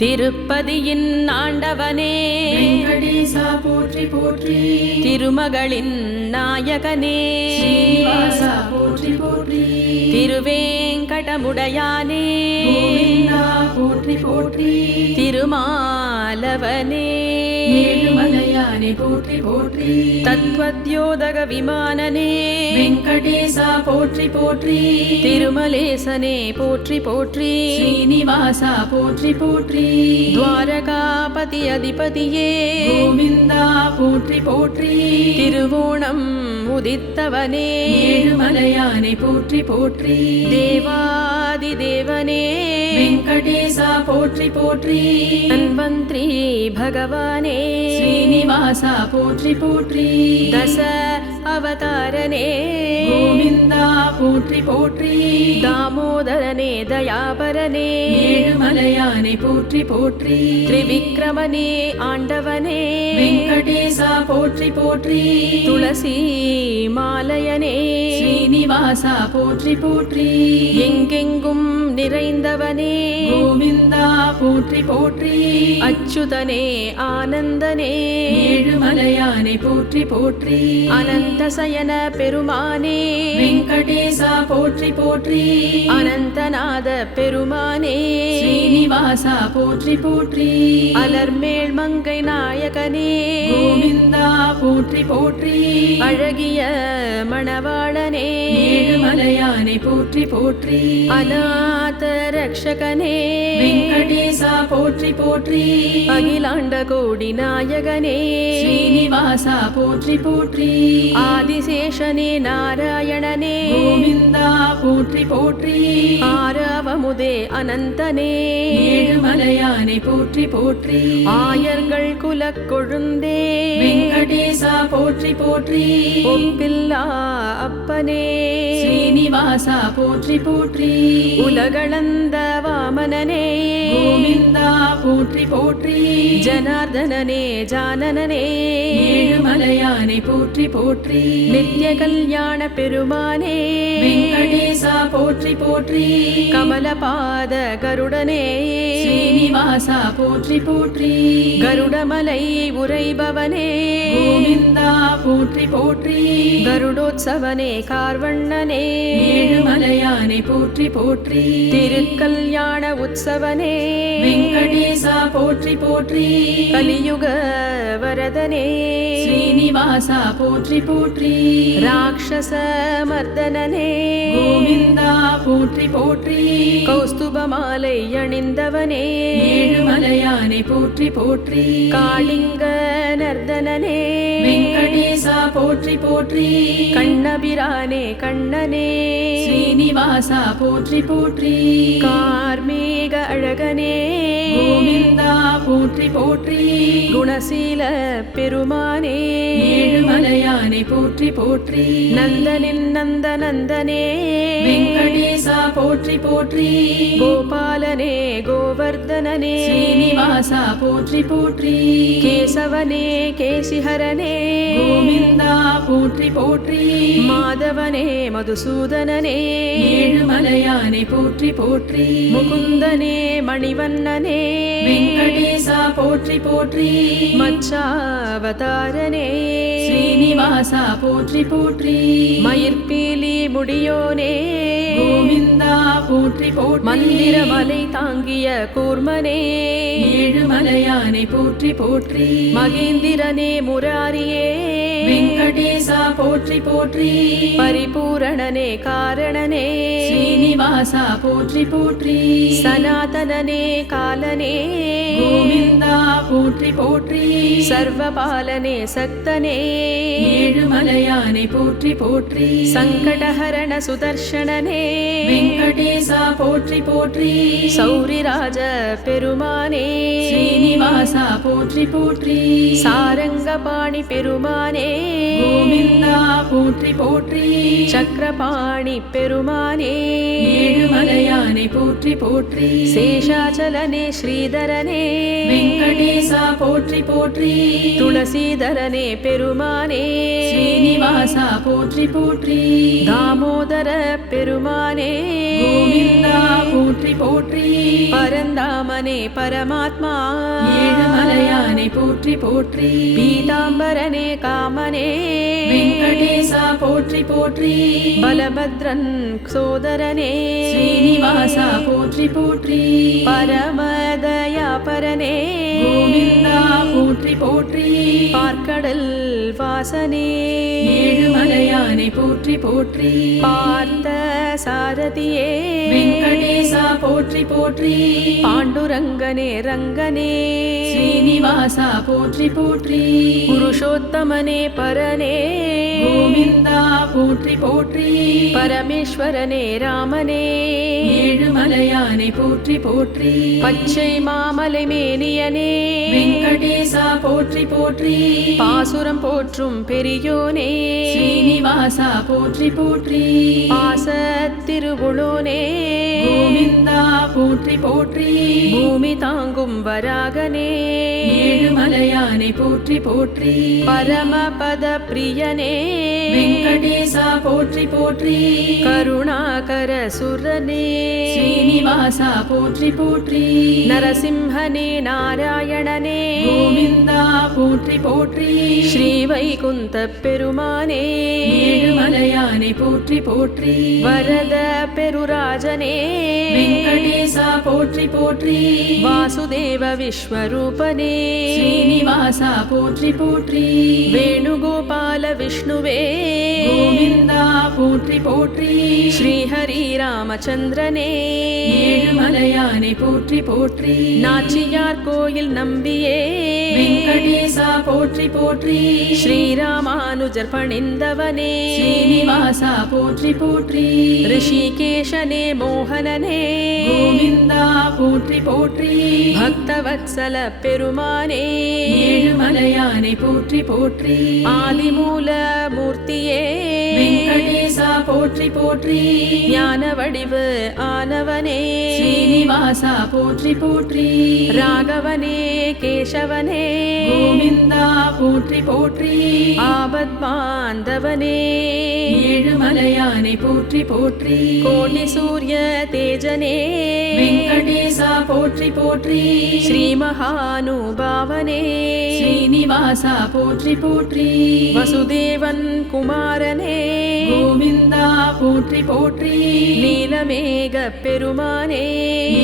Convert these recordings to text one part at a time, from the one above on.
திருப்பதியின் ஆண்டவனே வெங்கடேசா போற்றி போற்றி. திருமகளின் நாயகனே ஸ்ரீனிவாசா போற்றி போற்றி. திருவேங்கடமுடையானே கோவிந்தா போற்றி போற்றி. திருமாலவனே ஏழுமலையானே போற்றி போற்றி. தத்வத்யோதக விமானனே வெங்கடேசா போற்றி போற்றி. திருமலேசனே போற்றி போற்றி. ஸ்ரீனிவாசா போற்றி போற்றி. துவாரகாபதி அதிபதியே கோவிந்தா போற்றி போற்றி. திருவோணம் உதித்தவனே ஏழுமலையானே போற்றி போற்றி. தேவாதி தேவனே வெங்கடேசா போற்றி போற்றி. தன்வந்திரி பகவானே ஸ்ரீனிவாசா போற்றி போற்றி. தச அவதாரனே கோவிந்தா போற்றி போற்றி. தாமோதரனே தயாபரனே ஏழுமலையானே போற்றி போற்றி. திரிவிக்ரமனே ஆண்டவனே வெங்கடேசா போற்றி போற்றி. துளசி மாலையனே ஸ்ரீனிவாசா போற்றி போற்றி. எங்கெங்கும் நிறைந்தவனே கோவிந்தா போற்றி போற்றி. அச்சுதனே ஆனந்தனே ஏழுமலையானே போற்றி போற்றி. அனந்தசயன பெருமானே வெங்கடேசா போற்றி போற்றி. அனந்தநாத பெருமானே ஸ்ரீனிவாசா போற்றி போற்றி. அலர்மேல் மங்கை நாயகனே கோவிந்தா போற்றி போற்றி. அழகிய மணவாளனே ஏழுமலையானே போற்றி போற்றி. அநாத ரக்ஷகனே வெங்கடேசா போற்றி போற்றி. அகிலாண்ட கோடி நாயகனே ஸ்ரீனிவாசா போற்றி போற்றி. ஆதிசேஷனே நாராயணனே கோவிந்தா போற்றி போற்றி. ஆரவமுதே அனந்தனே ஏழுமலையானே போற்றி போற்றி. ஆயர்கள் குலக் கொழுந்தே வெங்கடேசா போற்றி போற்றி. ஒப்பில்லா அப்பனே ஸ்ரீனிவாசா போற்றி போற்றி. உலகளந்த வாமனனே கோவிந்தா போற்றி போற்றி. ஜனார்தனனே ஜானனனே ஏழுமலையானே போற்றி போற்றி. நித்ய கல்யாண பெருமானே வெங்கடேசா போற்றி போற்றி. கமலபாத கருடனே ஸ்ரீனிவாசா போற்றி போற்றி. கருடமலை உரைபவனே கோவிந்தா போற்றி போற்றி. கருடோத்சவனே கார்வண்ணனே ஏழுமலையானே போற்றி போற்றி. திருக்கல்யாண உற்சவனே வெங்கடேசா போற்றி போற்றி. கலியுக வரதனே ஸ்ரீனிவாசா போற்றி போற்றி. ராட்சச மர்தனனே கோவிந்தா போற்றி போற்றி. கௌஸ்துபமாலை அணிந்தவனே ஏழுமலையானே போற்றி போற்றி. காளிங்க நர்தனனே வெங்கடேசா போற்றி போற்றி. கண்ணபிரானே கண்ணனே ஸ்ரீனிவாசா போற்றி போற்றி. கார்மேக அழகனே கோவிந்தா போற்றி போற்றி. குணசீல பெருமானே ஏழுமலையானே போற்றி போற்றி. நந்தனின் நந்தனந்தனே வெங்கடேசா போற்றி போற்றி. கோபாலனே கோவர்தனனே ஸ்ரீனிவாசா போற்றி போற்றி. கேசவனே கேசிஹரனே கோவிந்தா போற்றி போற்றி. மாதவனே மதுசூதனனே ஏழுமலையானே போற்றி போற்றி. முகுந்தனே மணிவண்ணனே வெங்கடேசா போற்றி போற்றி. மச்சாவதாரனே ஸ்ரீனிவாசா போற்றி போற்றி. மயிர்பீலி முடியோனே கோவிந்தா போற்றி போற்றி. மந்திரமலை தாங்கிய கூர்மனே ஏழுமலையானே போற்றி போற்றி. மகேந்திரனே முராரியே வெங்கடேசா போற்றி போற்றி. பரிபூரணனே காரணனே ஸ்ரீனிவாசா போற்றி போற்றி. சனாதனனே காலனே கோவிந்தா போற்றி போற்றி. சர்வபாலனே சக்தனே ஏழுமலையானே போற்றி போற்றி. சங்கடஹரண சுதர்ஷனனே வெங்கடேசா போற்றி போற்றி. சௌரிராஜ பெருமானே ஸ்ரீனிவாசா போற்றி போற்றி. சாரங்கபாணி பெருமானே கோவிந்தா போற்றி போற்றி. சக்கரபாணி பெருமானே ஏழுமலையானே போற்றி போற்றி. சேஷாச்சலனே ஸ்ரீதரனே வெங்கடேசா போற்றி போற்றி. துளசீதரனே பெருமானே ஸ்ரீனிவாசா போற்றி போற்றி. தாமோதர பெருமானே கோவிந்தா கோவிந்தா போற்றி போற்றி பரந்தாமனே பரமாத்மா ஏழுமலையானை போற்றி போற்றி பீதாம்பரனே காமனே வெங்கடேசா போற்றி போற்றி பலபத்ரன் சோதரனே ஸ்ரீனிவாசா போற்றி போற்றி பரமதயாபரனே கோவிந்தா போற்றி போற்றி பார்க்கடல் வாசனே ஏழுமலையானை போற்றி போற்றி பார்த்த சாரதியே வெங்கடேசா போற்றி போற்றி பாண்டுரங்கனே ரங்கனே ஸ்ரீனிவாசா போற்றி போற்றி புருஷோத்தமனே பரனே கோவிந்தா போற்றி போற்றி பரமேஸ்வரனே ராமனே ஏழுமலையானை போற்றி போற்றி பச்சை மாமலை மேனியனே வெங்கடேசா போற்றி போற்றி பாசுரம் போற்றும் பெரியோனே ஸ்ரீனிவாசா போற்றி போற்றி பாசத்திருவுளோனே கோவிந்தா போற்றி போற்றி பூமி தாங்கும் வராகனே ஏழுமலையானை போற்றி போற்றி பரமபத பிரியனே வெங்கடேசா போற்றி போற்றி கருணாகர சுரனே ஸ்ரீனிவாசா போற்றி போற்றி நரசிம்ஹனே நாராயணனே கோவிந்தா போற்றி போற்றி ஸ்ரீவைகுந்த பெருமானே ஏழுமலையானை போற்றி போற்றி வரத பெருராஜனே வெங்கடேசா போற்றி போற்றி வாசுதேவ விஸ்வரூபனே ஸ்ரீனிவாசா போற்றி போற்றி வேணுகோபால விஷ்ணுவே கோவிந்தா போற்றி போற்றி ஸ்ரீஹரி ராமச்சந்திரனே ஏழுமலையானை போற்றி போற்றி நாச்சியார் கோயில் நம்பியே வெங்கடேசா போற்றி போற்றி ஸ்ரீராமானுஜர் பணிந்தவனே ஸ்ரீனிவாசா போற்றி போற்றி ரிஷிகேஷனே மோகனனே கோவிந்தா போற்றி போற்றி பக்தவத்சல பெருமானே ஏழுமலையானை போற்றி போற்றி ஆதிமூல மூர்த்தியே வெங்கடேசா போற்றி போற்றி ஞான வடிவு ஆனவனே ஸ்ரீனிவாசா போற்றி போற்றி ராகவனே கேசவனே கோவிந்தா போற்றி போற்றி ஆபத் பாந்தவனே ஏழுமலையானை போற்றி போற்றி கோடி சூரிய தேஜனே வெங்கடேசா போற்றி போற்றி ஸ்ரீ மகானுபாவனே ஸ்ரீனிவாசா போற்றி போற்றி வசுதேவன் குமாரனே கோவிந்தா போற்றி போற்றி நீலமேக பெருமானே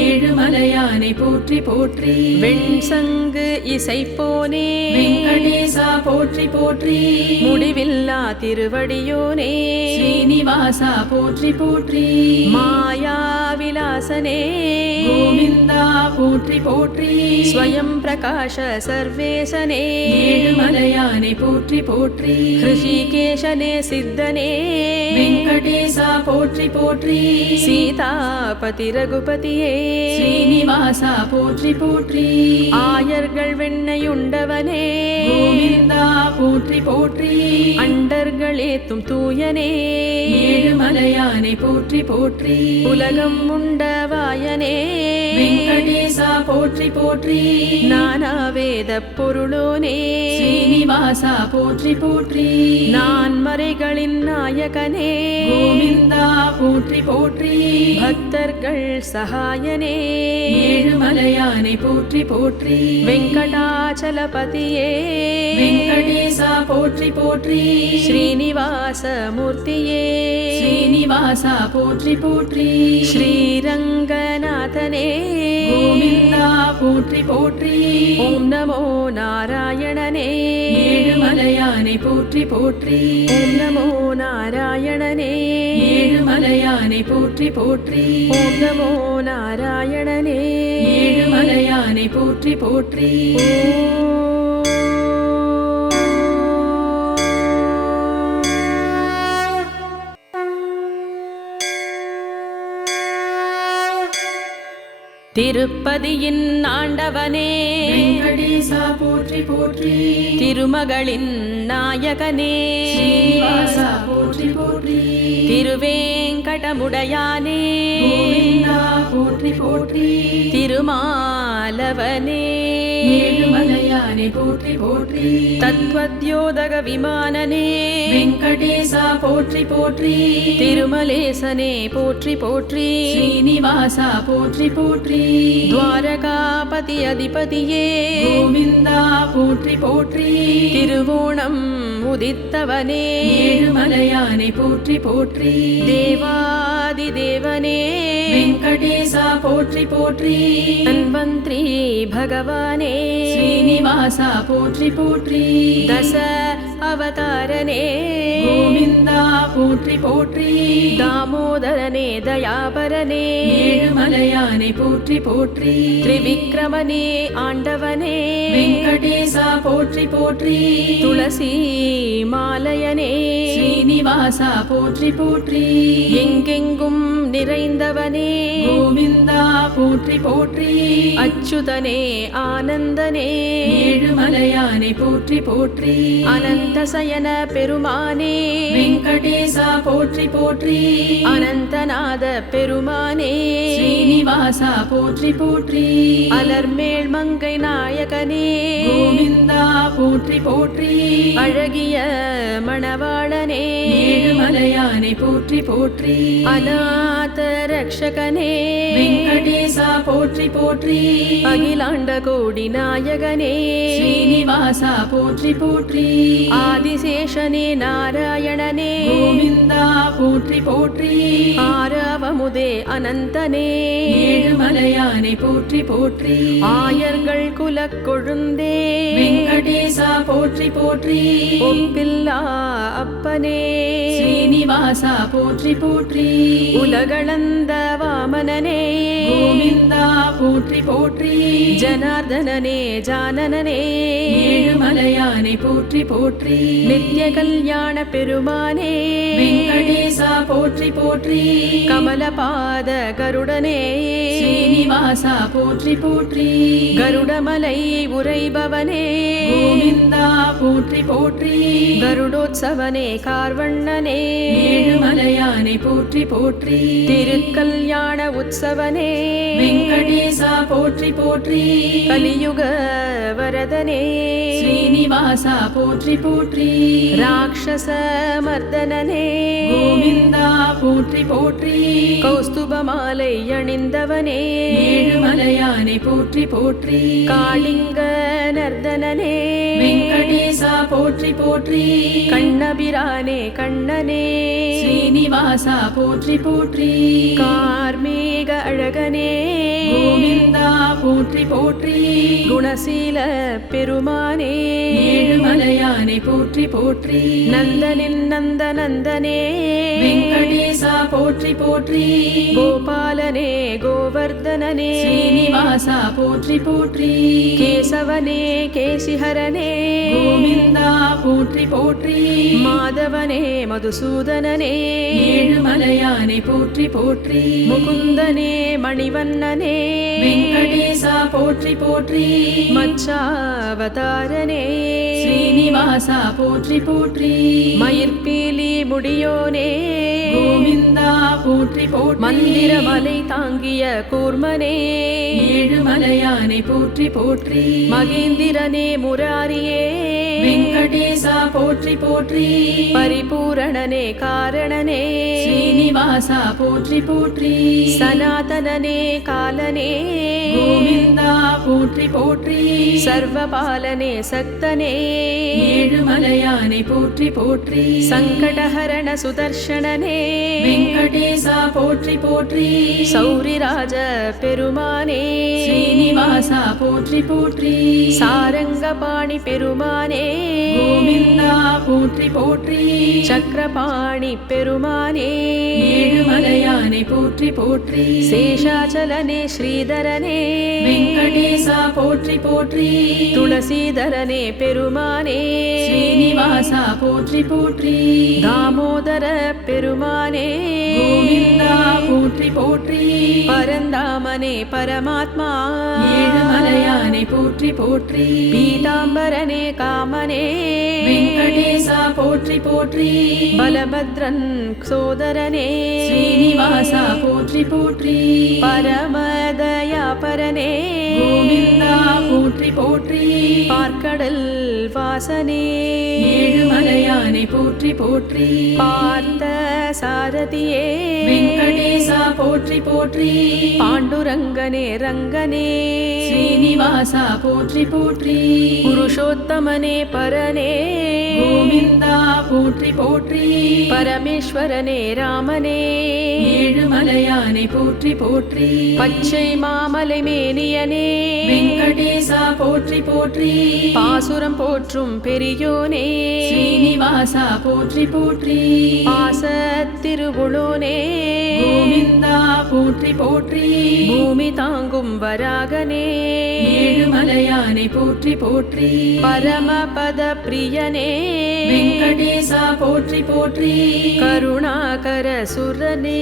ஏழுமலையானை போற்றி போற்றி வெண்சங்கு இசைப்போனே வெங்கடேசா போற்றி போற்றி முடிவில்லா திருவடியோனே ஸ்ரீனிவாசா போற்றி போற்றி மாயா விலாசனே கோவிந்தா போற்றி போற்றி ஸ்வயம் பிரகாஷ சர்வேசனே ஏழுமலையானை போற்றி போற்றி ரிஷிகேஷனே சித்தனே வெங்கடேசா போற்றி போற்றி சீதாபதி ரகுபதியே ஸ்ரீனிவாசா போற்றி போற்றி ஆயர்கள் வெண்ணையுண்டவனே கோவிந்தா போற்றி போற்றி அண்டர்களேத்தும் தூயனே ஏழுமலையானை போற்றி போற்றி உலகம் உண்டவாயனே வெங்கடேசா போற்றி போற்றி நானாவேத பொருளோனே ஸ்ரீனிவாசா போற்றி போற்றி நான் மறைகளின் நாயகனே கோவிந்தா போற்றி போற்றி பக்தர்கள் சகாயனே ஏழுமலையானை போற்றி போற்றி வெங்கடாச்சலபதியே வெங்கடேசா போற்றி போற்றி ஸ்ரீனிவாச மூர்த்தியே ஸ்ரீனிவாசா போற்றி போற்றி ஸ்ரீரங்கநாதனே கோவிந்தா போற்றி போற்றி ஓம் நமோ நாராயணனே ஏழுமலையானை போற்றி போற்றி ஓம் நமோ நாராயணனே ஏழுமலையானை போற்றி போற்றி ஓம் நமோ நாராயணனே ஏழுமலையானை போற்றி போற்றி திருப்பதியின் ஆண்டவனே வெங்கடேசா போற்றி போற்றி திருமகளின் நாயகனே ஸ்ரீனிவாசா போற்றி போற்றி திருவேங்கடமுடையானே கோவிந்தா போற்றி போற்றி திருமாலவனே ஏழுமலையானை ஏழுமலையானை போற்றி போற்றி தத்வத்யோதக விமானனே வெங்கடேசா போற்றி போற்றி திருமலேசனே போற்றி போற்றி ஸ்ரீனிவாசா போற்றி போற்றி துவாரகாபதி அதிபதியே கோவிந்தா போற்றி போற்றி திருவோணம் உதித்தவனே ஏழுமலையானை போற்றி போற்றி தேவாதி தேவனே வெங்கடேசா போற்றி போற்றி தன்வந்திரி பகவானே ஸ்ரீனிவாசா போற்றி போற்றி தச அவதாரனே கோவிந்தா போற்றி போற்றி தாமோதரனே தயாபரனே ஏழுமலையானை போற்றி போற்றி திரிவிக்ரமனே ஆண்டவனே வெங்கடேசா போற்றி போற்றி துளசி மாலயனே ஸ்ரீனிவாசா போற்றி போற்றி எங்கெங்கும் நிறைந்தவனே கோவிந்தா போற்றி போற்றி அச்சுதனே ஆனந்தனே ஏழுமலையானை போற்றி போற்றி அனந்தசயன பெருமானே வெங்கடேசா போற்றி போற்றி அனந்தநாத பெருமானே ஸ்ரீனிவாசா போற்றி போற்றி அலர்மேல் மங்கை நாயகனே கோவிந்தா போற்றி போற்றி அழகிய மணவாளனே ஏழுமலையானை போற்றி போற்றி அநாத ரக்ஷகனே வெங்கடேசா போற்றி போற்றி அகிலாண்ட கோடி நாயகனே ஸ்ரீனிவாசா போற்றி போற்றி ஆதிசேஷனே நாராயணனே கோவிந்தா போற்றி போற்றி ஆரவமுதே அனந்தனே ஏழுமலையானை போற்றி போற்றி ஆயர்கள் குலக் கொழுந்தே வெங்கடேசா போற்றி போற்றி ஒப்பில்லா அப்பனே ஸ்ரீனிவாசா போற்றி போற்றி உலகளந்த வாமனனே கோவிந்தா போற்றி போற்றி ஜனார்தனனே ஜானனனே ஏழுமலையானை போற்றி போற்றி நித்ய கல்யாண பெருமானே வெங்கடேசா போற்றி போற்றி கமலபாத கருடனே ஸ்ரீனிவாசா போற்றி போற்றி கருடமலை உரைபவனே கோவிந்தா போற்றி போற்றி கருடோத்சவனே கார்வண்ணனே ஏழுமலையானை போற்றி போற்றி திருக்கல்யாண உற்சவனே வெங்கடேசா போற்றி போற்றி கலியுக வரதனே ஸ்ரீனிவாசா போற்றி போற்றி ராட்சச மர்தனனே கோவிந்தா போற்றி போற்றி கௌஸ்துபமாலை அணிந்தவனே ஏழுமலையானை போற்றி போற்றி காளிங்க நர்தனனே வெங்கடேசா போற்றி போற்றி கண்ணபிரானே கண்ணனே ஸ்ரீனிவாசா போற்றி போற்றி கார்மேக அழகனே கோவிந்தா போற்றி போற்றி குணசீல பெருமானே ஏழுமலையானை போற்றி போற்றி நந்தனின் நந்தனந்தனே வெங்கடேசா போற்றி போற்றி கோபாலனே கோவர்தனனே ஸ்ரீனிவாசா போற்றி போற்றி கேசவனே கேசிஹரனே கோவிந்தா போற்றி போற்றி மாதவனே மதுசூதனனே ஏழுமலையானை போற்றி போற்றி முகுந்தனே மணிவண்ணனே வெங்கடேசா போற்றி போற்றி மச்சாவதாரனே ஸ்ரீனிவாசா போற்றி போற்றி மயிர்பீலி முடியோனே கோவிந்தா போற்றி போற்றி மந்திரமலை தாங்கிய கூர்மனே ஏழுமலையானை போற்றி போற்றி மகேந்திரனே முராரியே வெங்கடேசா போற்றி போற்றி பரிபூரணனே காரணனே ஸ்ரீனிவாசா போற்றி போற்றி சனாதனனே காலனே கோவிந்தா போற்றி போற்றி சர்வபாலனே சக்தனே ஏழுமலையானை போற்றி போற்றி சங்கடஹரண சுதர்ஷனனே வெங்கடேசா போற்றி போற்றி சௌரிராஜ பெருமானே ஸ்ரீனிவாசா போற்றி போற்றி சாரங்கபாணி பெருமானே கோவிந்தா போற்றி போற்றி சக்கரபாணி பெருமானே ஏழுமலையானை போற்றி போற்றி சேஷாச்சலனே ஸ்ரீதரனே வெங்கடேசா போற்றி போற்றி துளசீதரனே பெருமானே ஸ்ரீனிவாசா போற்றி போற்றி தாமோதர பெருமானே கோவிந்தா போற்றி போற்றி பரந்தாமனே பரமாத்மா ஏழுமலையானை போற்றி போற்றி பீதாம்பரனே காமனே வெங்கடேசா போற்றி போற்றி பலபத்ரன் சோதரனே ஸ்ரீனிவாசா போற்றி போற்றி போற்றி பரமதயாபரனே கோவிந்தா போற்றி போற்றி பார்க்கடல் வாசனே ஏழுமலையானை போற்றி போற்றி பார்த்த சாரதியே வெங்கடேசா போற்றி போற்றி பாண்டுரங்கனே ரங்கனே ஸ்ரீனிவாசா போற்றி போற்றி புருஷோத்தமனே பரனே கோவிந்தா போற்றி போற்றி பரமேஸ்வரனே ராமனே ஏழுமலையானை போற்றி போற்றி பச்சை மாமலை மேனியனே வெங்கடேசா போற்றி போற்றி பாசுரம் போற்றும் பெரியோனே ஸ்ரீனிவாசா போற்றி போற்றி பாசத்திருவுளோனே கோவிந்தா போற்றி போற்றி பூமி தாங்கும் வராகனே ஏழுமலையானை போற்றி போற்றி பரமபத பிரியனே வெங்கடேசா போற்றி போற்றி கருணாகர சுரனே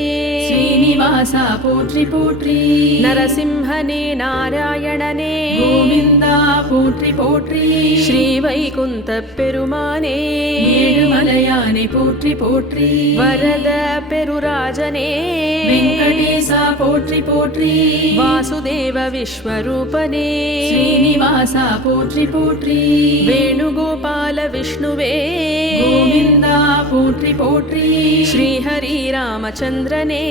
ஸ்ரீனிவாசா போற்றி போற்றி நரசிம்ஹனே நாராயணனே கோவிந்தா போற்றி போற்றி ஸ்ரீவைகுந்த பெருமானே ஏழுமலையானை போற்றி போற்றி வரத பெருராஜனே வெங்கடேசா போற்றி போற்றி வாசுதேவ விஸ்வரூபனே ஸ்ரீனிவாசா போற்றி போற்றி வேணுகோபால விஷ்ணுவே கோவிந்தா போற்றி போற்றி ஸ்ரீஹரி ராமச்சந்திரனே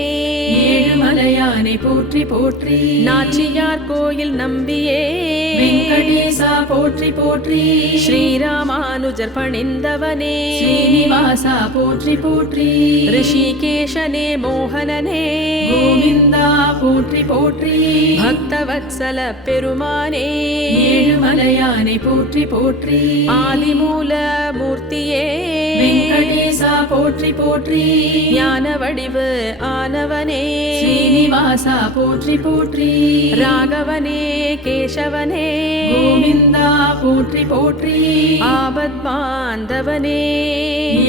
ஏழுமலையானை போற்றி போற்றி நாச்சியார் கோயில் நம்பியே வெங்கடேசா போற்றி போற்றி ஸ்ரீராமானுஜர் பணிந்தவனே ஸ்ரீனிவாசா போற்றி போற்றி ரிஷிகேஷனே மோகனனே கோவிந்தா போற்றி போற்றி பக்தவத்சல பெருமானே ஏழுமலையானை போற்றி போற்றி ஆதிமூல மூர்த்தியே வெங்கடேசா போற்றி போற்றி ஞான வடிவு ஆனவனே ஸ்ரீனிவாசா போற்றி போற்றி ராகவனே கேசவனே கோவிந்தா போற்றி போற்றி ஆபத் பாந்தவனே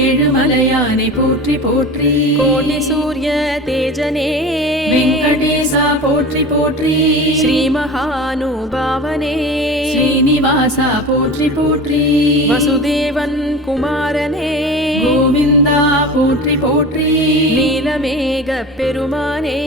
ஏழுமலையானை போற்றி போற்றி கோடி சூரிய தேஜனே வெங்கடேசா போற்றி போற்றி ஸ்ரீ மகானுபாவனே ஸ்ரீனிவாசா போற்றி போற்றி வசுதேவன் குமாரனே கோவிந்தா போற்றி போற்றி நீலமேக பெருமானே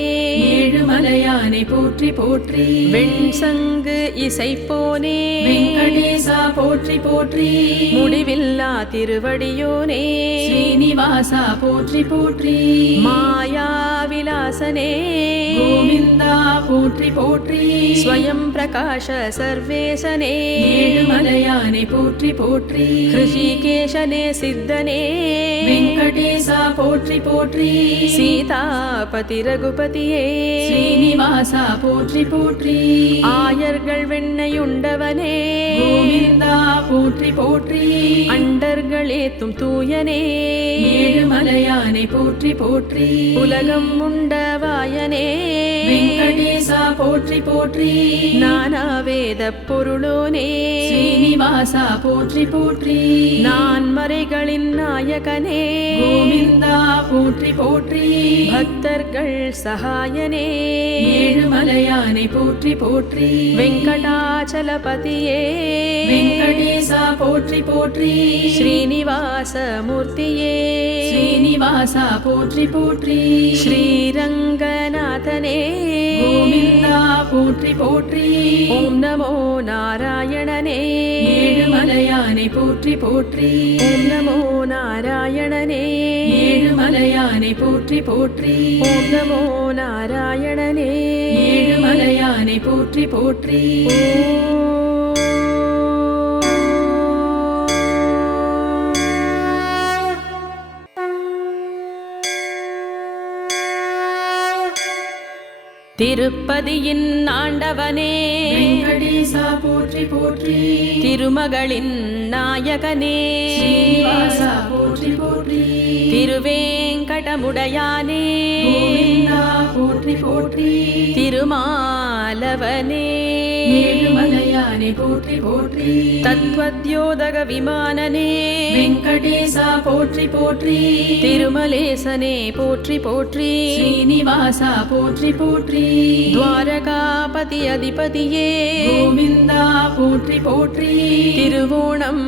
ஏழுமலையானை போற்றி போற்றி வெண்சங்கு இசைப்போனே வெங்கடேசா போற்றி போற்றி முடிவில்லா திருவடியோனே ஸ்ரீனிவாசா போற்றி போற்றி மாயா விலாசனே கோவிந்தா போற்றி போற்றி ஸ்வயம் பிரகாஷ சர்வேசனே ஏழுமலையானை போற்றி போற்றி ரிஷிகேஷனே சித்தனே வெங்கடேசா போற்றி போற்றி சீதாபதி ரகுபதியே ஸ்ரீனிவாசா போற்றி போற்றி ஆயர்கள் வெண்ணையுண்டவனே கோவிந்தா போற்றி போற்றி அண்டர்களேத்தும் தூயனே ஏழுமலையானை போற்றி போற்றி உலகம் உண்டவாயனே வெங்கடேசா போற்றி போற்றி நானாவேத பொருளோனே ஸ்ரீனிவாசா போற்றி போற்றி நான் மறைகளின் நாயகனே கோவிந்தா போற்றி போற்றி பக்தர்கள் சகாயனே ஏழுமலையானை போற்றி போற்றி வெங்கடாச்சலபதியே வெங்கடேசா போற்றி போற்றி ஸ்ரீனிவாச மூர்த்தியே ஸ்ரீனிவாசா போற்றி போற்றி ஸ்ரீரங்கநாதனே கோவிந்தா போற்றி போற்றி ஓம் நமோ நாராயணனே ஏழுமலையானை போற்றி போற்றி ஓம் நமோ நாராயணனே ஏழுமலையானை போற்றி போற்றி ஓம் நமோ நாராயணனே ஏழுமலையானை போற்றி போற்றி திருப்பதியின் ஆண்டவனே வெங்கடேசா போற்றி போற்றி திருமகளின் நாயகனே ஸ்ரீனிவாசா போற்றி போற்றி திருவேங்கடமுடையானே கோவிந்தா போற்றி போற்றி திருமாலவனே ஏழுமலையானை போற்றி போற்றி தத்வத்யோதக விமானனே வெங்கடேசா போற்றி போற்றி திருமலேசனே போற்றி போற்றி ஸ்ரீனிவாசா ஸ்ரீனிவாசா போற்றி போற்றி துவாரகாபதி அதிபதியே கோவிந்தா போற்றி போற்றி திருவோணம்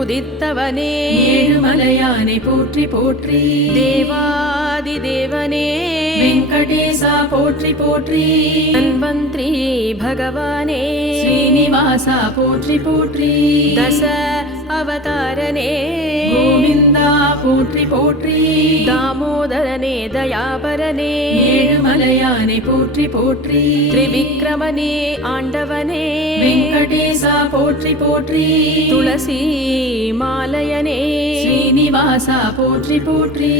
உதித்தவனே ஏழுமலையானை போற்றி போற்றி தேவாதி தேவனே வெங்கடேசா போற்றி போற்றி தன்வந்திரி பகவானே ஸ்ரீனிவாசா போற்றி போற்றி தச அவதாரனே கோவிந்தா போற்றி போற்றி தாமோதரனே தயாபரனே ஏழுமலையானை போற்றி போற்றி திரிவிக்ரமனே ஆண்டவனே வெங்கடேசா போற்றி போற்றி துளசி மாலயனே ஸ்ரீனிவாசா போற்றி போற்றி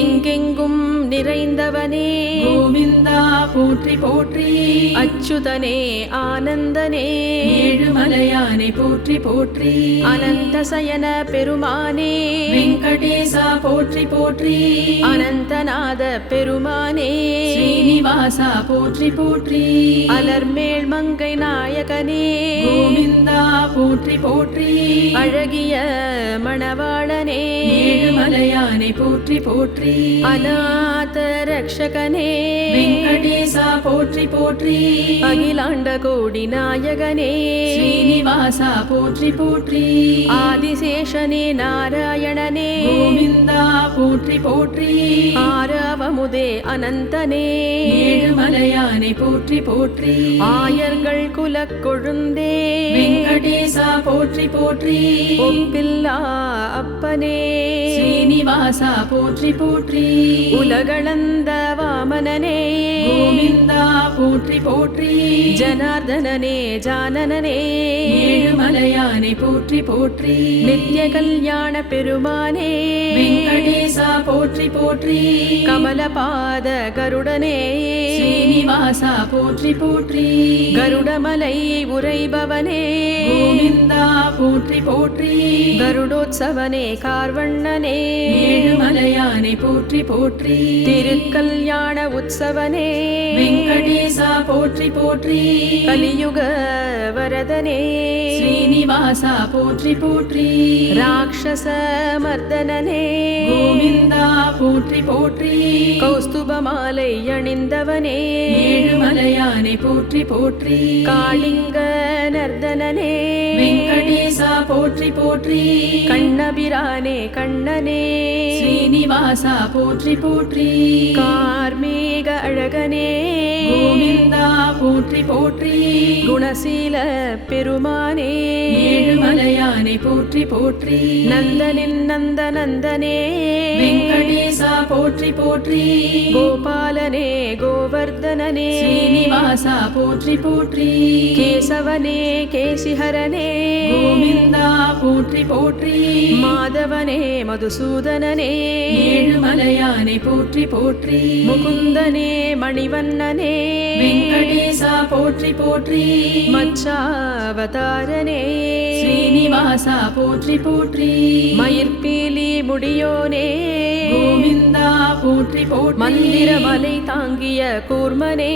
எங்கெங்கும் நிறைந்தவனே கோவிந்தா போற்றி போற்றி அச்சுதனே ஆனந்தனே ஏழுமலையானை போற்றி போற்றி அனந்தசயன பெருமானே வெங்கடேசா போற்றி போற்றி அனந்தநாத பெருமானே ஸ்ரீனிவாசா போற்றி போற்றி அலர்மேல் மங்கை நாயகனே கோவிந்தா போற்றி போற்றி அழகிய மணவாளனே ஏழுமலையானை போற்றி போற்றி அநாத ரக்ஷகனே வெங்கடேசா போற்றி போற்றி அகிலாண்ட கோடி நாயகனே ஸ்ரீனிவாசா போற்றி போற்றி ஆதிசேஷனே நாராயணனே கோவிந்தா போற்றி போற்றி ஆரவமுதே அனந்தனே ஏழுமலையானை போற்றி போற்றி ஆயர்கள் குலக் கொழுந்தே வெங்கடேசா போற்றி போற்றி ஒப்பில்லா அப்பனே ஸ்ரீனிவாசா போற்றி போற்றி உலகளந்த வாமனனே கோவிந்தா போற்றி போற்றி ஜனார்தனனே ஜானனனே ஏழுமலையானை போற்றி போற்றி நித்ய கல்யாண பெருமானே வெங்கடேசா போற்றி போற்றி கமலபாத கருடனே ஸ்ரீனிவாசா போற்றி போற்றி கருடமலை உரைபவனே கோவிந்தா போற்றி போற்றி கருடோத்சவனே கார்வண்ணனே ஏழுமலையானை போற்றி போற்றி திருக்கல்யாண உற்சவனே வெங்கடேசா போற்றி போற்றி கலியுக வரதனே ஸ்ரீனிவாசா போற்றி போற்றி ராட்சச மர்தனனே கோவிந்தா போற்றி போற்றி கௌஸ்துபமாலை அணிந்தவனே ஏழுமலையானை போற்றி போற்றி காளிங்க நர்தனனே வெங்கடேசா போற்றி போற்றி கண்ணபிரானே கண்ணனே ஸ்ரீனிவாசா போற்றி போற்றி கார்மேக அழகனே கோவிந்தா போற்றி போற்றி குணசீல பெருமானே ஏழுமலையானை போற்றி போற்றி நந்தனின் நந்தனந்தனே வெங்கடேசா போற்றி போற்றி கோபாலனே கோவர்தனனே ஸ்ரீனிவாசா போற்றி போற்றி கேசவனே கேசிஹரனே கோவிந்தா போற்றி போற்றி மாதவனே மதுசூதனனே ஏழுமலையானை போற்றி போற்றி முகுந்தனே மணிவண்ணனே வெங்கடேசா போற்றி போற்றி மச்சாவதாரனே ஸ்ரீனிவாசா போற்றி போற்றி மயிர்பீலி முடியோனே கோவிந்தா போற்றி போற்றி மந்திரமலை தாங்கிய கூர்மனே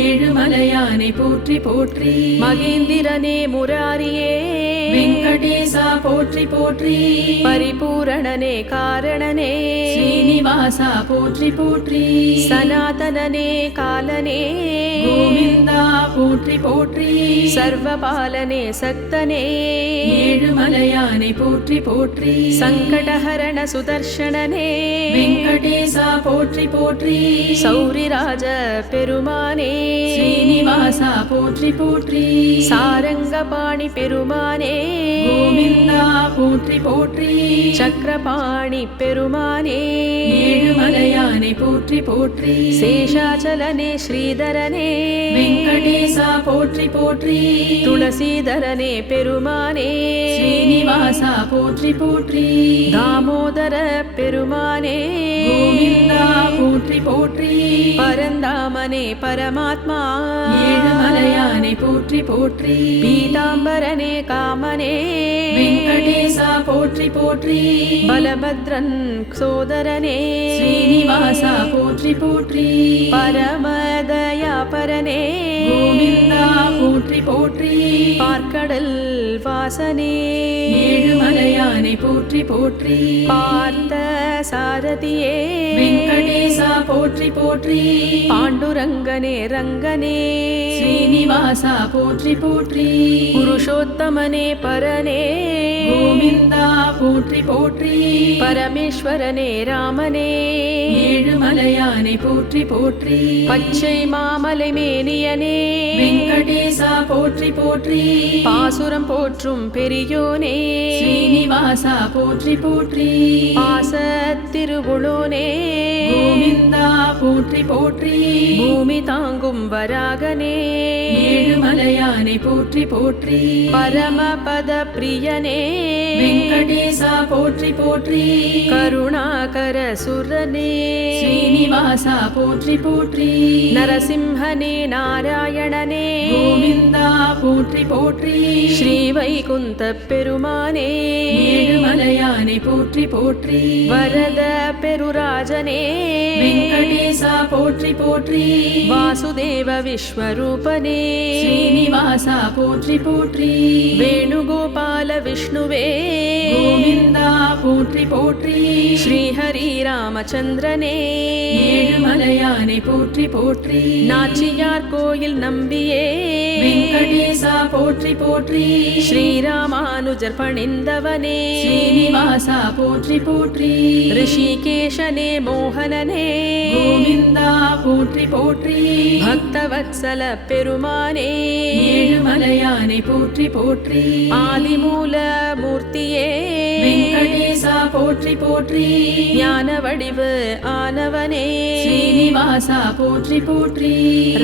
ஏழுமலையானை போற்றி போற்றி மகேந்திரனே முராரியே வெங்கடேசா போற்றி போற்றி பரிபூரணனே காரணனே ஸ்ரீனிவாசா போற்றி போற்றி சனாதனனே காலனே கோவிந்தா போற்றி போற்றி சர்வபாலனே சக்தனே ஏழுமலையானை போற்றி போற்றி சங்கடஹரண சுதர்ஷனனே வெங்கடேசா போற்றி போற்றி சௌரிராஜ பெருமானே ஸ்ரீனிவாசா போற்றி போற்றி சாரங்கபாணி பெருமானே கோவிந்தா போற்றி போற்றி சக்கரபாணி பெருமானே ஏழுமலையானை போற்றி போற்றி சேஷாச்சலனே ஸ்ரீதரனே வெங்கடேசா போற்றி போற்றி துளசீதரனே பெருமானே ஸ்ரீனிவாசா போற்றி போற்றி தாமோதர பெருமானே கோவிந்தா போற்றி போற்றி பரந்தாமனே பரமாத்மா ஏழுமலையானை போற்றி போற்றி பீதாம்பரனே காமனே வெங்கடேசா போற்றி போற்றி பலபத்ரன் சோதரனே ஸ்ரீனிவாசா போற்றி போற்றி பரமதயாபரனே கோவிந்தா போற்றி போற்றி பார்க்கடல் வாசனே ஏழுமலையானை போற்றி போற்றி பார்த்த சாரதியே வெங்கடேசா போற்றி போற்றி பாண்டுரங்கனே ரங்கனே ஸ்ரீனிவாசா போற்றி போற்றி புருஷோத்தமனே பரனே கோவிந்தா போற்றி போற்றி பரமேஸ்வரனே ராமனே ஏழுமலையானை போற்றி போற்றி பச்சை மாமலை மேனியனே வெங்கடேசா போற்றி போற்றி பாசுரம் போற்றும் பெரியோனே ஸ்ரீனிவாசா போற்றி போற்றி பாச திருவுளோனே கோவிந்தா போற்றி போற்றி பூமி தாங்கும் வராகனே ஏழுமலையானை போற்றி போற்றி பரமபத பிரியனே வெங்கடேசா போற்றி போற்றி கருணாகர சுரனே ஸ்ரீனிவாசா போற்றி போற்றி நரசிம்ஹனே நாராயணனே கோவிந்தா போற்றி போற்றி ஸ்ரீவைகுந்த பெருமானே ஏழுமலையானை போற்றி போற்றி வரத பெருராஜனே வெங்கடேசா போற்றி போற்றி வாசுதேவ விஸ்வரூபனே ஸ்ரீனிவாசா போற்றி போற்றி வேணுகோபால விஷ்ணுவே கோவிந்தா போற்றி போற்றி ஸ்ரீஹரி ராமச்சந்திரனே ஏழுமலையானை போற்றி போற்றி நாச்சியார் கோயில் நம்பியே வெங்கடேசா போற்றி போற்றி ஸ்ரீராமானுஜர் பணிந்தவனே ஸ்ரீனிவாசா போற்றி போற்றி ரிஷிகேஷனே மோகனனே கோவிந்தா போற்றி போற்றி பக்தவத்சல பெருமானே ஏழுமலையானை போற்றி போற்றி ஆதிமூல மூர்த்தியே வெங்கடேசா போற்றி போற்றி ஞான வடிவு ஆனவனே ஸ்ரீனிவாசா போற்றி போற்றி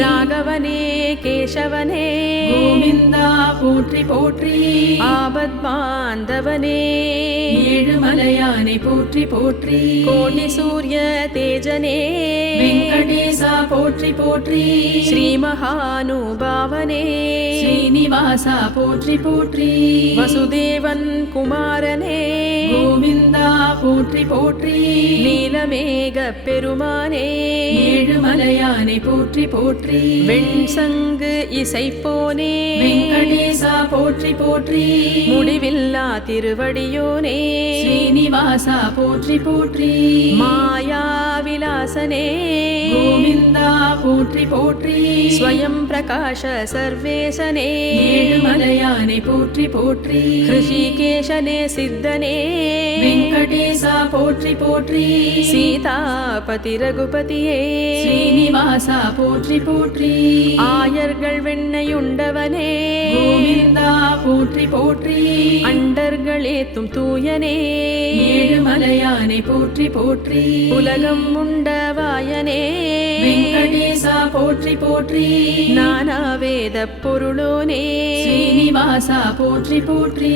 ராகவனே கேசவனே கோவிந்தா போற்றி போற்றி ஆபத் பாந்தவனே ஏழுமலையானை போற்றி போற்றி கோடி சூரிய தேஜனே வெங்கடேசா போற்றி போற்றி ஸ்ரீ மகானுபாவனே ஸ்ரீனிவாசா போற்றி போற்றி வசுதேவன் குமாரனே கோவிந்தா போற்றி போற்றி நீலமேக பெருமானே ஏழுமலையானை போற்றி போற்றி வெண்சங்கு இசைப்போனே வெங்கடேசா போற்றி போற்றி முடிவில்லா திருவடியோனே ஸ்ரீனிவாசா போற்றி போற்றி மாயா விலாசனே கோவிந்தா போற்றி போற்றி ஸ்வயம் பிரகாஷ சர்வேசனே ஏழுமலையானை போற்றி போற்றி ரிஷிகேஷனே சித்தனே வெங்கடேசா போற்றி போற்றி சீதாபதி ரகுபதியே ஸ்ரீனிவாசா போற்றி போற்றி ஆயர்கள் வெண்ணையுண்டவனே கோவிந்தா போற்றி போற்றி அண்டர்களேத்தும் தூயனே ஏழுமலையானை போற்றி போற்றி உலகம் உண்டவாயனே வெங்கடேசா போற்றி போற்றி நானாவேத பொருளோனே ஸ்ரீனிவாசா போற்றி போற்றி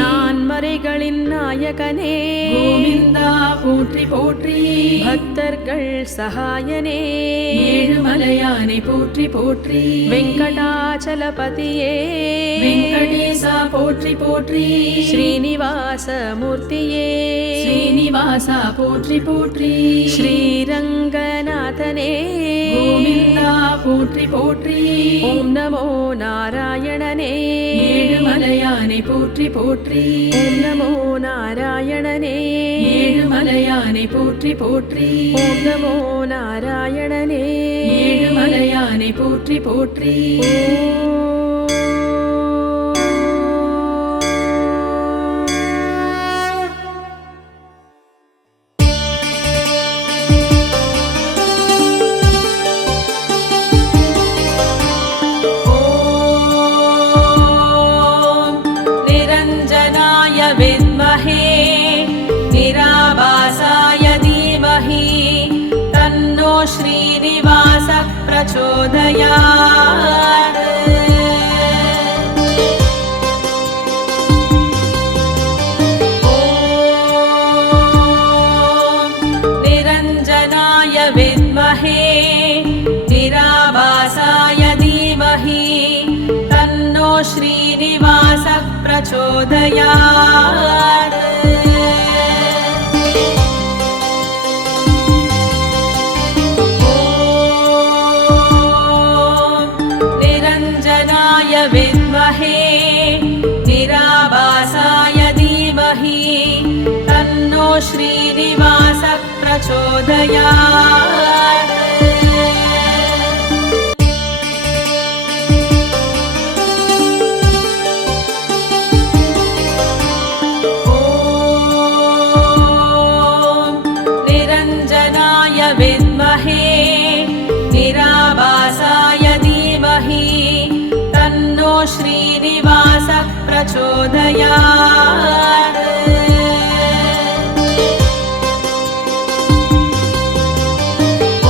நான் மறைகளின் நாயகனே கோவிந்தா போற்றி போற்றி பக்தர்கள் சகாயனே ஏழுமலையானை போற்றி போற்றி வெங்கடாச்சலபதியே வெங்கடேசா போற்றி போற்றி ஸ்ரீனிவாச மூர்த்தியே ஸ்ரீனிவாசா போற்றி போற்றி ஸ்ரீரங்கநாதனே கோவிந்தா போற்றி போற்றி ஓம் நமோ நாராயணனே ஏழுமலையானை போற்றி போற்றி ஓம் நமோ நாராயணனே ஏழுமலையானை போற்றி போற்றி ஓம் நமோ நாராயணனே ஏழுமலையானை போற்றி போற்றி निरञ्जनाय विद्महे निराभासाय धीमहि तन्नो श्रीनिवासः प्रचोदयात् ॐ निरञ्जनाय विद्महे निराभासाय धीमहि तन्नो श्रीनिवासः प्रचोदयात् ॐ निरञ्जनाय श्रीनिवासः प्रचोदयात्। ॐ निरञ्जनाय विद्महे निराभासाय धीमहि तन्नो श्रीनिवासः प्रचोदयात्। ॐ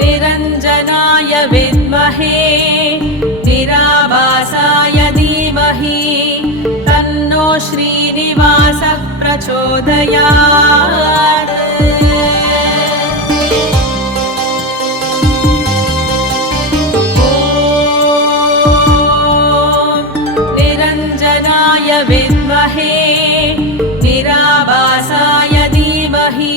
निरञ्जनाय विद्महे निराभासाय धीमहि तन्नो श्रीनिवासः प्रचोदयात्। निरञ्जनाय विद्महे निराभासाय धीमहि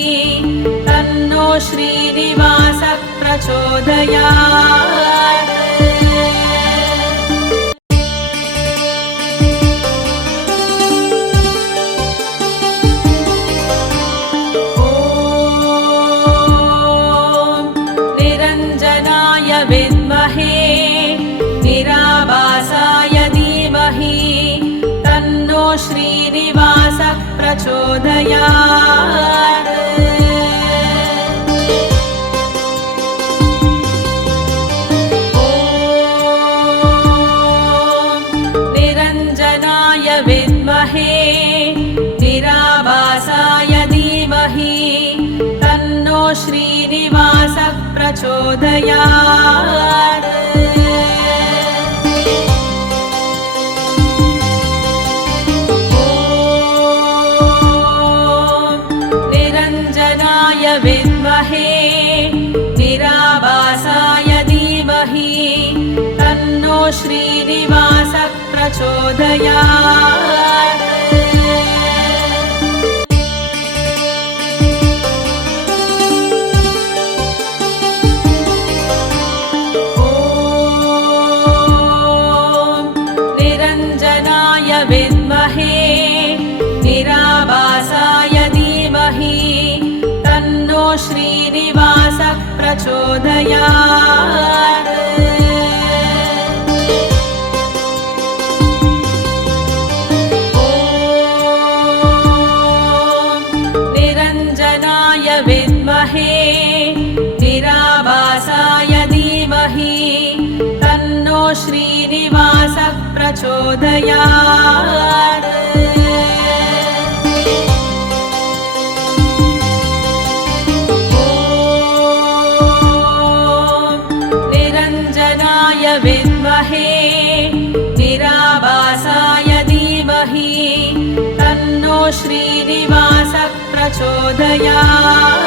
तन्नो श्रीनिवासः प्रचोदयात्। ॐ निरञ्जनाय विद्महे निराभासाय धीमहि तन्नो श्रीनिवासः प्रचोदयात्। ॐ निरञ्जनाय विद्महे निराभासाय धीमहि तन्नो श्रीनिवासः प्रचोदयात्। निरञ्जनाय विद्महे निराभासाय धीमहि तन्नो श्रीनिवासः प्रचोदयात्। ॐ निरञ्जनाय विद्महे निराभासाय धीमहि तन्नो श्रीनिवासः प्रचोदयात्। ॐ निरञ्जनाय विद्महे निराभासाय धीमहि तन्नो श्रीनिवासः प्रचोदयात्। निरञ्जनाय विद्महे निराभासाय धीमहि तन्नो श्रीनिवासः प्रचोदयात्।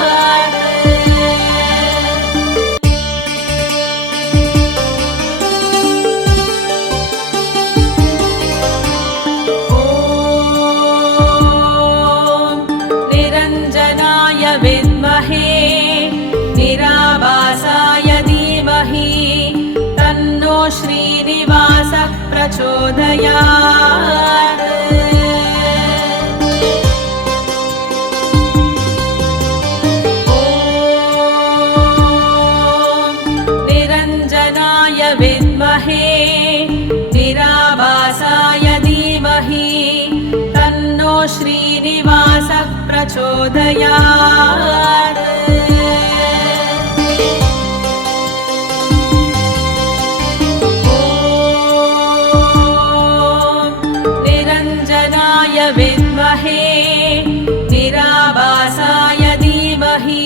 ॐ निरञ्जनाय विद्महे निराभासाय धीमहि तन्नो श्रीनिवासः प्रचोदयात्। ॐ निरञ्जनाय विद्महे निराभासाय धीमहि तन्नो श्रीनिवासः प्रचोदयात्। निरञ्जनाय विद्महे निराभासाय धीमहि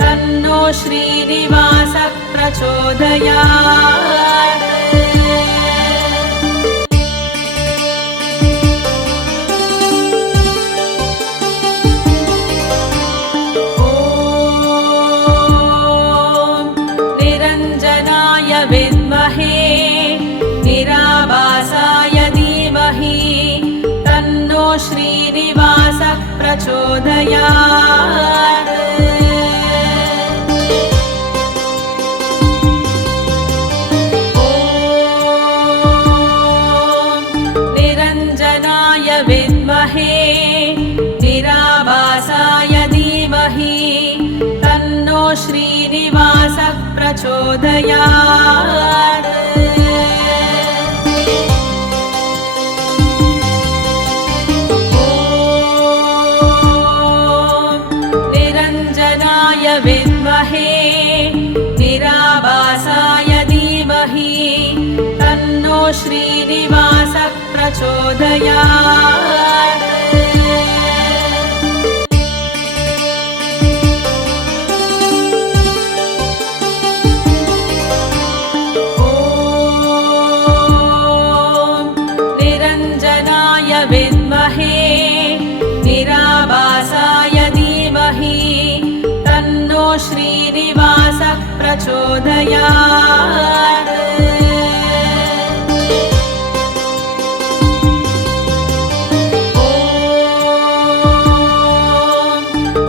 तन्नो श्रीनिवासः प्रचोदयात्। ॐ निरञ्जनाय विद्महे निराभासाय धीमहि तन्नो श्रीनिवासः प्रचोदयात्। ॐ निरञ्जनाय विद्महे श्रीनिवासः प्रचोदयात्। निरञ्जनाय विद्महे निराभासाय धीमहि तन्नो श्रीनिवासः प्रचोदयात्। निरञ्जनाय विद्महे निराभासाय धीमहि तन्नो श्रीनिवासः प्रचोदयात्।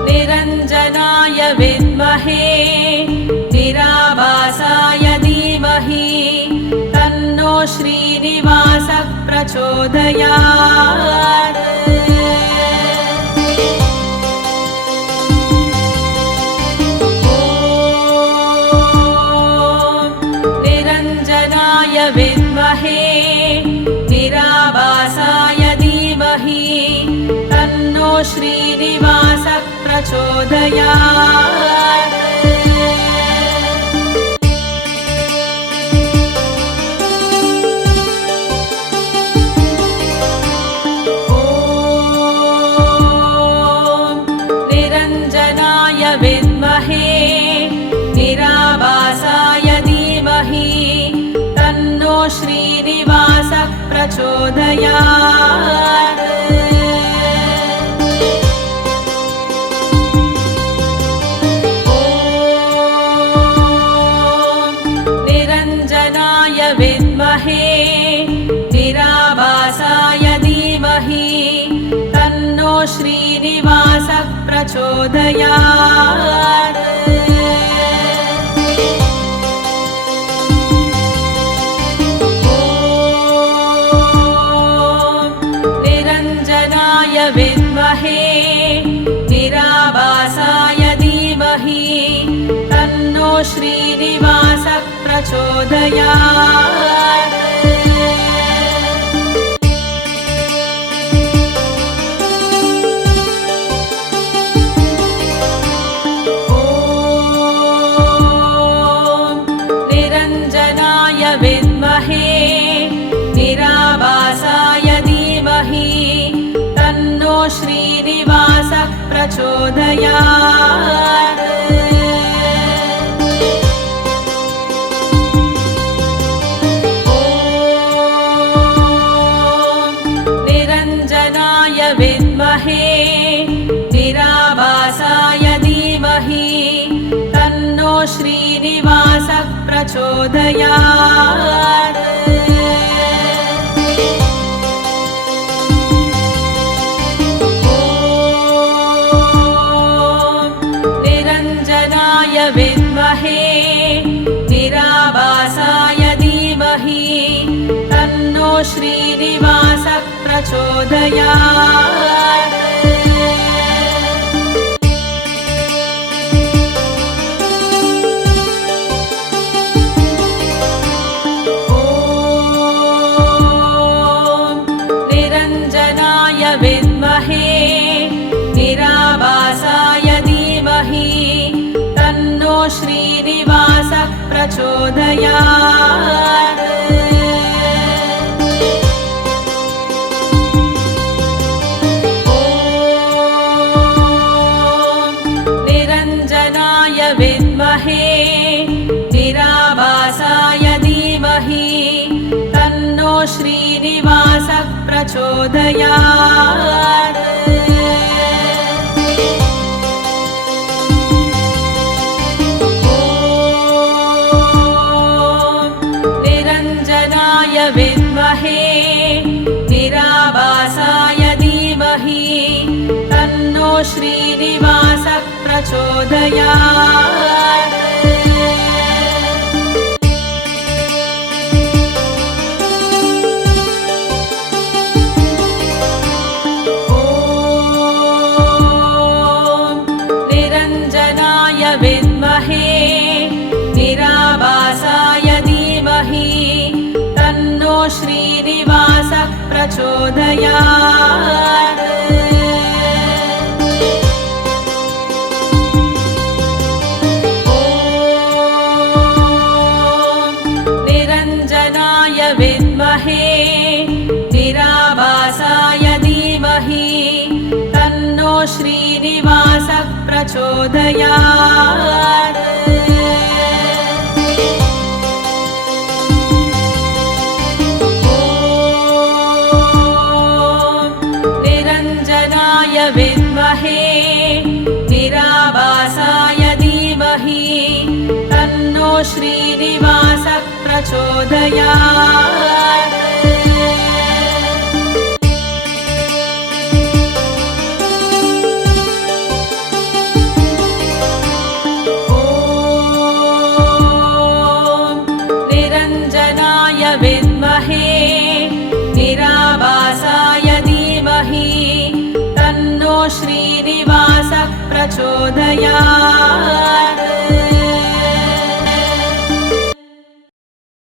निरञ्जनाय विद्महे निराभासाय धीमहि तन्नो श्रीनिवासः प्रचोदयात्। निरञ्जनाय विद्महे निराभासाय धीमहि तन्नो श्रीनिवासः प्रचोदयात्। निरञ्जनाय विद्महे निराभासाय धीमहि तन्नो श्रीनिवासः प्रचोदयात्। निरञ्जनाय विद्महे निराभासाय धीमहि तन्नो श्रीनिवासः प्रचोदयात्। निरञ्जनाय विद्महे निराभासाय धीमहि तन्नो श्रीनिवासः प्रचोदयात्। निरञ्जनाय विद्महे निराभासाय धीमहि तन्नो श्रीनिवासः प्रचोदयात्। निरञ्जनाय विद्महे निराभासाय धीमहि तन्नो श्रीनिवासः प्रचोदयात्। निरञ्जनाय विद्महे निराभासाय धीमहि तन्नो श्रीनिवासः प्रचोदयात्। निरञ्जनाय विद्महे निराभासाय धीमहि तन्नो श्रीनिवासः प्रचोदयात्। निरञ्जनाय विद्महे निराभासाय धीमहि तन्नो श्रीनिवासः प्रचोदयात्। निरञ्जनाय विद्महे निराभासाय धीमहि तन्नो श्रीनिवासः प्रचोदयात्। विद्महे निराभासाय धीमहि तन्नो श्रीनिवासः प्रचोदयात्। निरञ्जनाय विद्महे निराभासाय धीमहि तन्नो श्रीनिवासः प्रचोदयात्। निरञ्जनाय विद्महे निराभासाय धीमहि तन्नो श्रीनिवासः प्रचोदयात्। निरञ्जनाय विद्महे निराभासाय धीमहि तन्नो श्रीनिवासः प्रचोदयात्।